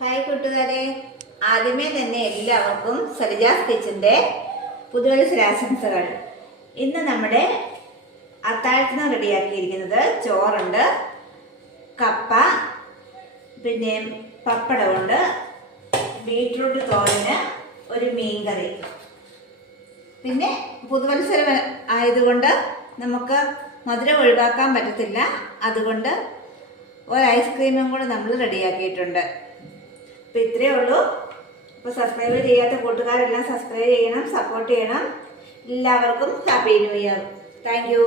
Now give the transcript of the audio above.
Hi കൂട്ടുകാരെ, ആദ്യമേ തന്നെ എല്ലാവർക്കും സരിജാസ് കിച്ചന്റെ പുതുവത്സരാശംസകൾ. ഇന്ന് നമ്മുടെ അത്താഴത്തിന് റെഡിയാക്കിയിരിക്കുന്നത് ചോറുണ്ട്, കപ്പ, പിന്നെ പപ്പടമുണ്ട്, ബീട്രൂട്ട് തോരന്, ഒരു മീൻകറി. പിന്നെ പുതുവത്സരം ആയതുകൊണ്ട് നമുക്ക് മധുരം ഒഴിവാക്കാൻ പറ്റത്തില്ല. അതുകൊണ്ട് ഒരു ഐസ്ക്രീമും കൂടെ നമ്മൾ റെഡിയാക്കിയിട്ടുണ്ട്. അപ്പോൾ ഇത്രയേ ഉള്ളൂ. അപ്പോൾ സബ്സ്ക്രൈബ് ചെയ്യാത്ത കൂട്ടുകാരെല്ലാം സബ്സ്ക്രൈബ് ചെയ്യണം, സപ്പോർട്ട് ചെയ്യണം. എല്ലാവർക്കും happy new year. Thank you.